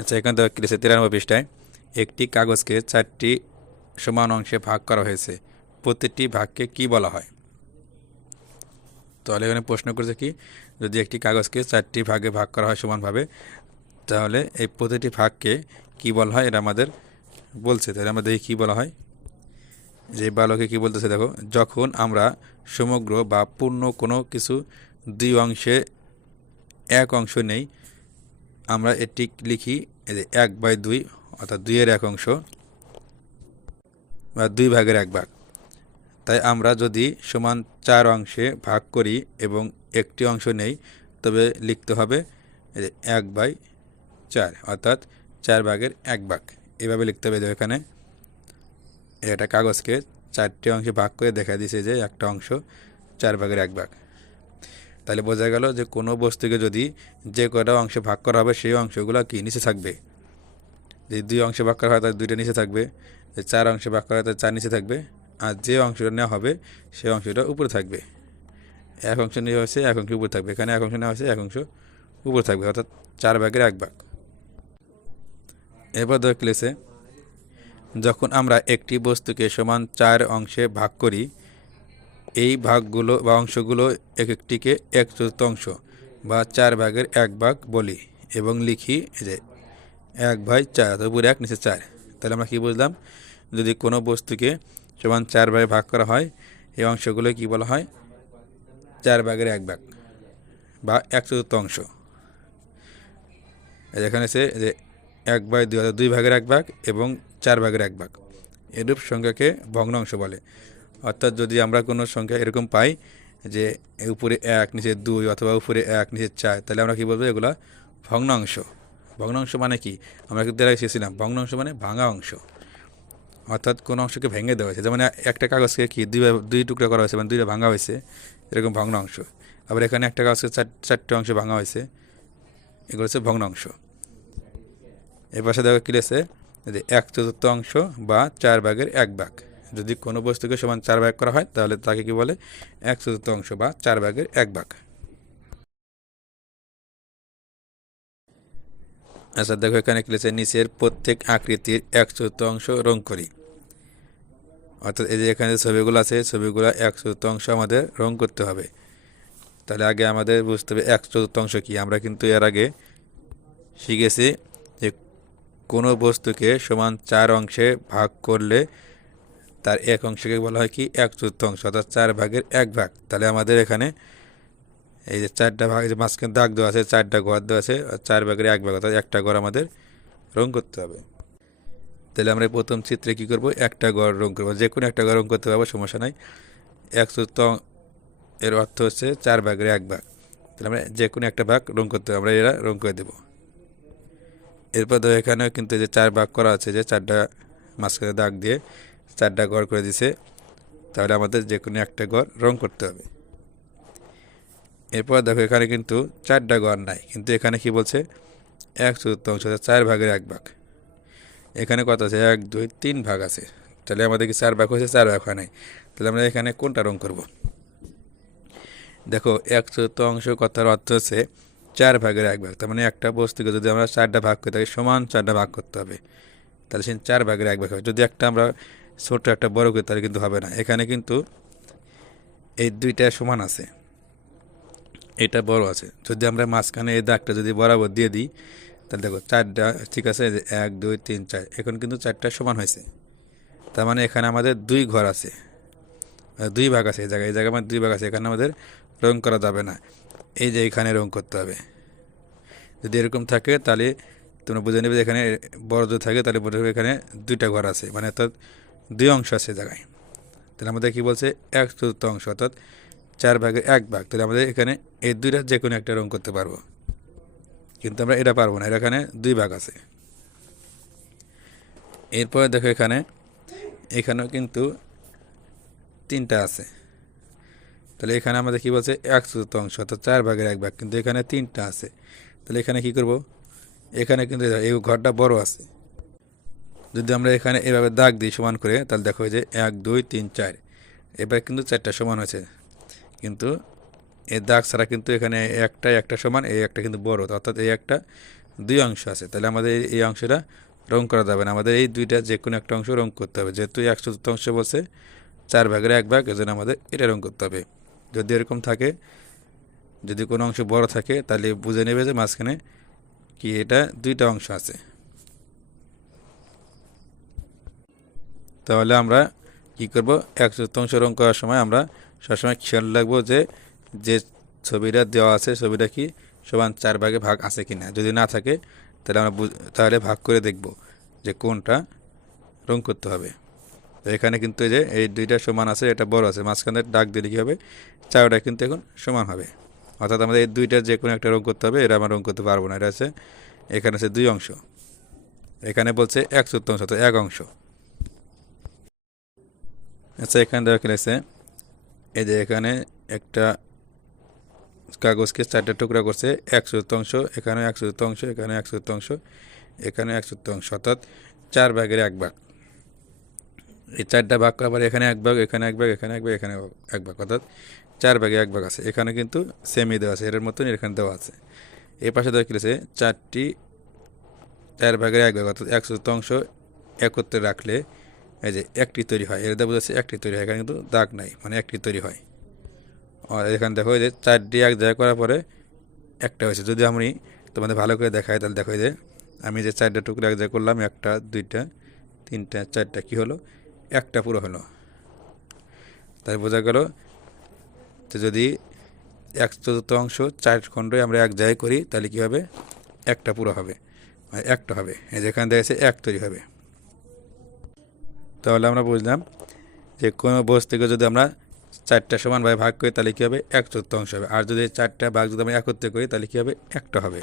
আচ্ছা এখানে দেওয়া কি লিখেছে তিরানব্বই পৃষ্ঠায়, একটি কাগজকে চারটি সমান অংশে ভাগ করা হয়েছে। প্রতিটি ভাগকে কি বলা হয়? তাহলে এখানে প্রশ্ন করেছে কি, যদি একটি কাগজকে চারটি ভাগে ভাগ করা হয় সমানভাবে, তাহলে এই প্রতিটি ভাগকে কি বলা হয়? এটা আমাদের বলছে। তাহলে আমরা দেখি কী বলা হয়। যে বালকে কি বলতেছে, দেখো, যখন আমরা সমগ্র বা পূর্ণ কোনো কিছু দুই অংশে এক অংশ নেই আমরা এটি লিখি এক বাই দুই, অর্থাৎ দুইয়ের এক অংশ বা দুই ভাগের এক ভাগ। তাই আমরা যদি সমান চার অংশে ভাগ করি এবং একটি অংশ নেই, তবে লিখতে হবে এক বাই চার, অর্থাৎ চার ভাগের এক ভাগ। এভাবে লিখতে হবে এখানে। এটা কাগজকে চারটি অংশে ভাগ করে দেখা দিয়েছে যে একটা অংশ চার ভাগের এক ভাগ। তাহলে বোঝা গেল যে কোনো বস্তুকে যদি যে কটা অংশে ভাগ করা হবে, সেই অংশগুলো কি নিচে থাকবে? যে দুই অংশে ভাগ করা হয় তার দুইটা নিচে থাকবে। যে চার অংশে ভাগ করা হয় তার চার নিচে থাকবে। আর যে অংশটা নেওয়া হবে, সেই অংশটা উপরে থাকবে। এক অংশ নেওয়া হয়েছে, এক অংশ উপরে থাকবে। এখানে এক অংশ নেওয়া হয়েছে, এক অংশ উপরে থাকবে, অর্থাৎ চার ভাগের এক ভাগ। এরপর ক্লেসে যখন আমরা একটি বস্তুকে সমান চার অংশে ভাগ করি এই ভাগগুলো বা অংশগুলো এক একটিকে এক চতুর্থাংশ বা চার ভাগের এক ভাগ বলি এবং লিখি যে এক ভাই চার উপরে এক নিচে চার। তাহলে আমরা কী বুঝলাম? যদি কোনো বস্তুকে সমান চার ভাগে ভাগ করা হয়, এই অংশগুলো কি বলা হয়? চার ভাগের এক ভাগ বা এক চতুর্থাংশ এই যেখানে সে যে এক বাই দুই দুই ভাগের এক ভাগ এবং চার ভাগের এক ভাগ। এরূপ সংখ্যাকে ভগ্নাংশ বলে। অর্থাৎ যদি আমরা কোনো সংখ্যা এরকম পাই যে উপরে এক, নিচে দুই অথবা উপরে এক, নিচে চার, তাহলে আমরা কী বলব এগুলা ভগ্নাংশ। ভগ্নাংশ মানে কি? আমরা কিন্তু এর শিখেছিলাম, ভগ্নাংশ মানে ভাঙা অংশ। অর্থাৎ কোনো অংশকে ভেঙে দেওয়া হয়েছে। যেমন একটা কাগজকে কি? দুই দুই টুকরা করা হয়েছে মানে দুইটা ভাঙা হয়েছে, এরকম ভগ্নাংশ। আবার এখানে একটা কাগজকে চার চারটে অংশ ভাঙা হয়েছে, এগুলো হচ্ছে ভগ্নাংশ। এর পাশে দেখো কী রয়েছে যে এক চতুর্থ অংশ বা চার ভাগের এক ভাগ। যদি কোনো বস্তুকে সমান চার ভাগ করা হয়, তাহলে তাকে কি বলে? এক চতুর্থ অংশ বা চার ভাগের এক ভাগ। আচ্ছা দেখো এখানে লিখেছে? নিচের প্রত্যেক আকৃতির এক চতুর্থ অংশ রং করি। অর্থাৎ এই যে এখানে যে ছবিগুলো আছে, ছবিগুলো এক চতুর্থ অংশ আমাদের রং করতে হবে। তাহলে আগে আমাদের বুঝতে হবে এক চতুর্থ অংশ কি। আমরা কিন্তু এর আগে শিখেছি যে কোনো বস্তুকে সমান চার অংশে ভাগ করলে তার এক অংশকে বলা হয় কি? এক চতুর্থাংশ অর্থাৎ চার ভাগের এক ভাগ। তাহলে আমাদের এখানে এই যে চারটা ভাগ যে মাঝখানে দাগ দেওয়া আছে, চারটা ঘর দেওয়া আছে চার ভাগের এক ভাগ, অর্থাৎ একটা ঘর আমাদের রং করতে হবে। তাহলে আমরা প্রথম চিত্রে কি করব? একটা ঘর রং করব। যে কোনো একটা ঘর রং করতে পারব, সমস্যা নাই। এক চতুর্থ এর অর্থ হচ্ছে চার ভাগের এক ভাগ। তাহলে আমরা যে কোনো একটা ভাগ রং করতে হবে, আমরা এরা রং করে দেবো। এরপর ধরো এখানেও কিন্তু যে চার ভাগ করা আছে, যে চারটা মাঝখানে দাগ দিয়ে চারটা ঘর করে দিছে, তাহলে আমাদের যে কোনো একটা ঘর রং করতে হবে। এরপর দেখো এখানে কিন্তু চারটা ঘর নাই, কিন্তু এখানে কি বলছে? এক চতুর্থাংশ চার ভাগের এক ভাগ। এখানে কত আছে? এক, দুই, তিন ভাগ আছে। তাহলে আমাদের কি চার ভাগ হয়েছে? চার ভাগ হয় নাই। তাহলে আমরা এখানে কোনটা রং করব? দেখো, এক চতুর্থাংশ কথার অর্থ হচ্ছে চার ভাগের এক ভাগ। তার মানে একটা বস্তুকে যদি আমরা চারটা ভাগ করে থাকি, সমান চারটা ভাগ করতে হবে। তাহলে সে চার ভাগের এক ভাগ হবে। যদি একটা আমরা ছোট একটা বড় করি তাহলে কিন্তু হবে না। এখানে কিন্তু এই দুইটা সমান আছে। এটা বড় আছে। যদি আমরা মাঝখানে এই দাগটা যদি বরাবর দিয়ে দিই, তাহলে দেখো চারটা, ঠিক আছে? এক, দুই, তিন, চার। এখন কিন্তু চারটা সমান হয়েছে। তার মানে এখানে আমাদের দুই ঘর আছে। দুই ভাগ আছে এই জায়গায়। এই জায়গায় আমাদের দুই ভাগ আছে। এখানে আমাদের রং করা যাবে না। এই যে এখানে রং করতে হবে। যদি এরকম থাকে, তাহলে তোমরা বুঝে নেবে যে এখানে বড় যদি থাকে, তাহলে বুঝে নেবে এখানে দুইটা ঘর আছে। মানে অর্থাৎ দুই অংশ আছে জায়গায়। তাহলে আমাদের কী বলছে? এক চতুর্থ অংশ, অর্থাৎ চার ভাগের এক ভাগ। তাহলে আমাদের এখানে এই দুইটা যে কোনো একটা রং করতে পারব। কিন্তু আমরা এটা পারব না, এর এখানে দুই ভাগ আছে। এরপরে দেখো এখানে, এখানেও কিন্তু তিনটা আছে। তাহলে এখানে আমাদের কি বলছে? এক চতুর্থাংশ অর্থাৎ চার ভাগের এক ভাগ। কিন্তু এখানে তিনটা আছে। তাহলে এখানে কি করব? এখানে কিন্তু এই ঘরটা বড় আছে। যদি আমরা এখানে এভাবে দাগ দিই সমান করে, তাহলে দেখো যে এক, দুই, তিন, চার। এবার কিন্তু চারটা সমান হয়েছে। কিন্তু এই দাগ ছাড়া কিন্তু এখানে একটা একটা সমান এই একটা কিন্তু বড়। অর্থাৎ এই একটা দুই অংশ আছে। তাহলে আমাদের এই- এই অংশটা রং করা যাবে না। আমাদের এই দুইটা যে কোনো একটা অংশ রং করতে হবে। যেহেতু এক চতুর্থাংশ বলছে, চার ভাগের এক ভাগ, এজন্য আমাদের এটা রং করতে হবে। যদি এরকম থাকে, যদি কোনো অংশ বড় থাকে, তাহলে বুঝে নেবে যে মাঝখানে কি এটা দুইটা অংশ আছে। তাহলে আমরা কি করব? এক চতুর্থাংশ রং করার সময় আমরা সবসময় খেয়াল রাখব যে যে ছবিটা দেওয়া আছে, ছবিটা কি সমান চার ভাগে ভাগ আছে কি না যদি না থাকে, তাহলে আমরা তাহলে ভাগ করে দেখব যে কোনটা রং করতে হবে। এখানে কিন্তু এই যে, এই দুইটা সমান আছে, এটা বড় আছে, মাঝখানে ডাক দিলে কী হবে? চারটা কিন্তু এখন সমান হবে। অর্থাৎ আমাদের এই দুইটার যে কোনো একটা রং করতে হবে এটা আমরা রং করতে পারব না। এটা আছে এখানে আছে দুই অংশ। এখানে বলছে এক চতুর্থাংশ, তো এক অংশ। আচ্ছা এখানে দেখা গেছে এই যে এখানে একটা কাগজকে চারটে টুকরা করছে, এক চতুর্থাংশ এখানে এক চতুর্থাংশ এখানে এক চতুর্থাংশ এখানে এক চতুর্থাংশ, অর্থাৎ চার ভাগের এক ভাগ। এই চারটা ভাগ আবার এখানে এক ভাগ, এখানে এক ভাগ, এখানে এক ভাগ, এখানে এক ভাগ, অর্থাৎ চার ভাগে এক ভাগ আছে। এখানে কিন্তু সেমই দেওয়া আছে, এর মতন এখানে দেওয়া আছে। এই পাশে দেখা গেছে চারটি, চার ভাগের এক ভাগ, অর্থাৎ এক চতুর্থাংশ একত্রে রাখলে এই যে একটি তৈরি হয় দ্বারা বোঝাচ্ছে একটি তৈরি হয়, এখানে কিন্তু দাগ নাই মানে একটি তৈরি হয়। আর এখানে দেখো যে চারটি এক জায়গা করার পরে একটা হয়েছে। যদি আমি তোমাদের ভালো করে দেখাই, তাহলে দেখো যে আমি যে চারটা টুকরো এক জায়গায় করলাম, একটা, দুইটা, তিনটা, চারটা, কি হলো? একটা পুরো হলো। তাই বোঝা গেল তো যদি এক চতুর্থাংশ চার খণ্ডে আমরা এক জায়গায় করি, তাহলে কি হবে? একটা পুরো হবে মানে একটা হবে। এই যেখানে দেখা যাচ্ছে এক তৈরি হবে। তাহলে আমরা বুঝলাম যে কোনো বস্তুকে যদি আমরা চারটা সমানভাবে ভাগ করি তাহলে কী হবে? এক চতুর্থাংশ হবে। আর যদি চারটা ভাগ যদি আমরা একত্রে করি তাহলে কী হবে? একটা হবে।